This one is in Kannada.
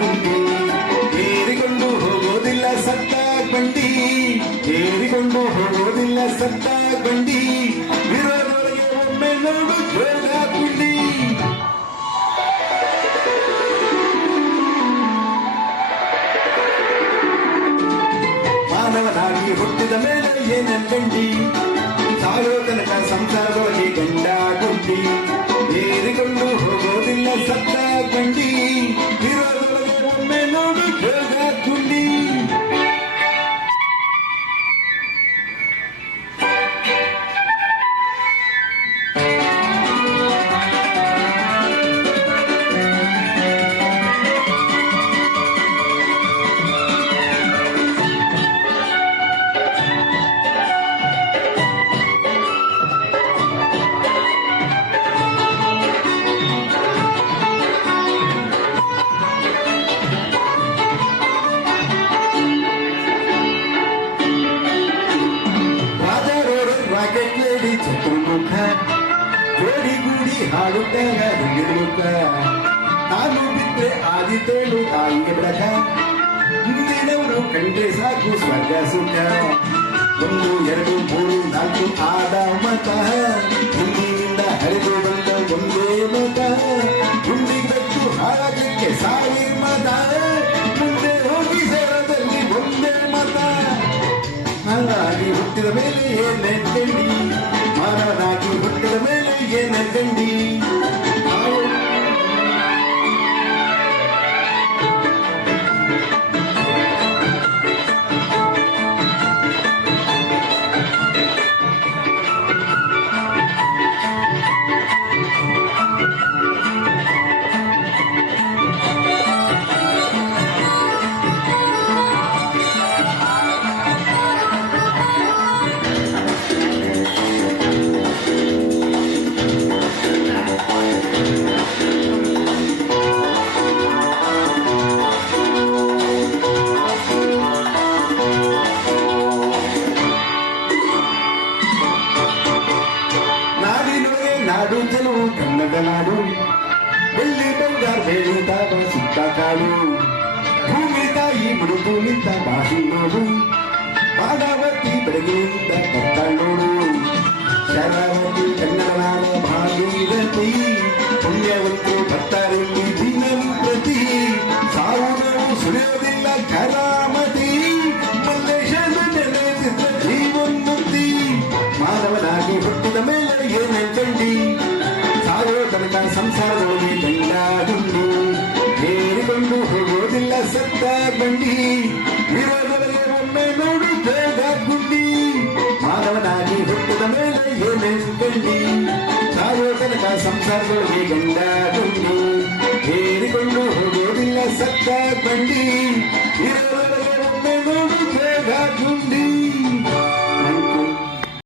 ಗುಂಡಿ ಏರಿಕೊಂಡು ಹೋಗೋದಿಲ್ಲ ಸತ್ತ ಬಂಡಿ ಏರಿಕೊಂಡು ಹೋಗೋದಿಲ್ಲ ಸತ್ತ ಬಂಡಿ ವಿರೋಧದೊಳಗೆ ಒಮ್ಮೆ ನೋಡು ಜೋಗ ಗುಂಡಿ ಮಾನವನಾಗಿ ಹುಟ್ಟಿದ ಮೇಲೆ ಏನಂದಿ ಸಾಯೋ ತನಕ ಸಂಸಾರದೊಳಗೆ ಗಂಡ ಗುಂಡಿ ಏರಿಕೊಂಡು ಹೋಗೋದಿಲ್ಲ ಸತ್ತ ಬಂಡಿ ವಿರೋಧದೊಳಗೆ ಒಮ್ಮೆ ನೋಡು ಜೋಗ ಗುಂಡಿ ಚತುರ್ಮುಖ ಜೋಡಿ ಗೂಡಿ ಹಾಡುತ್ತ ತಾನು ಬಿದ್ರೆ ಆದಿತೇಳು ತಾಯಿಗೆ ಬೆಳಕ ಮುಂದಿನವರು ಕಂಡ್ರೆ ಸಾಕು ಸ್ವರ್ಗ ಸುಖ 1 2 3 4 ಆದ ಮತ ಹಿಂದಿನಿಂದ ಹರಿದು ಬಂದ ಒಂದೇ ಮತ ಗುಂಡಿಗಟ್ಟು ಹಾಳಕ್ಕೆ ಸಾವಿರ ಮತ ಮುಂದೆ ಹೋಗಿ ಸೇರದಲ್ಲಿ ಒಂದೇ ಮತ ಹಾಗಾಗಿ ಹುಟ್ಟಿದ ಮೇಲೆ ಏನೆಂದಿ ಮಾನವನಾಗಿ ಹುಟ್ಟಿದ ಮೇಲೆ ಏನೆಂದಿ ನಾಡು ಚೆಲುವು ಕನ್ನಡ ನಾಡು ಬೆಳ್ಳಿ ಬಂಗಾರ ಬೆಳೀತಾವ ಸುತ್ತ ಕಾಡು ಭೂಮಿ ತಾಯಿ ಮುಡಿದು ನಿಂತ ಭಾಷೆ ನೋಡು ಬಾದಾವತಿ ಬೆಳಗಿನಿಂದ ಕತ್ತಾಳೋಡು ಶರಾವತಿ ಕನ್ನಡ ನಾಡ ಭಾಗೀರಥಿ ಪುಣ್ಯವಂತರು ಭಕ್ತರಲ್ಲಿ ದಿನಂ ಪ್ರತಿ ಸಾವು ನೋವು ಸುಳಿಯೋದಿಲ್ಲ ಕರಾಮತಿ ಮಲ್ಲೇಶನ ನೆನೆಸಿದ ಜೀವನ್ನುತ್ತಿ ಮಾನವನಾಗಿ ಹುಟ್ಟಿದ ಮೇಲೆ ಏನೆಂದಿ ಸಾಯೋ ತನಕ ಸಂಸಾರದೊಳಗೆ ಗಂಡ ಗುಂಡಿ ಏರಿಕೊಂಡು ಹೋಗೋದಿಲ್ಲ ಸತ್ತ ಬಂಡಿ ವಿರೋಧದೊಳಗೆ ಒಮ್ಮೆ ನೋಡು ಜೋಗ ಗುಂಡಿ ಮಾನವನಾಗಿ ಹುಟ್ಟಿದ ಮೇಲೆ ಏನೆಂದಿ ಸಾಯೋ ತನಕ ಸಂಸಾರದೊಳಗೆ ಗಂಡ ಗುಂಡಿ ಏರಿಕೊಂಡು ಹೋಗೋದಿಲ್ಲ ಸತ್ತ ಬಂಡಿ ವಿರೋಧದೊಳಗೆ ಒಮ್ಮೆ ನೋಡು ಜೋಗ ಗುಂಡಿ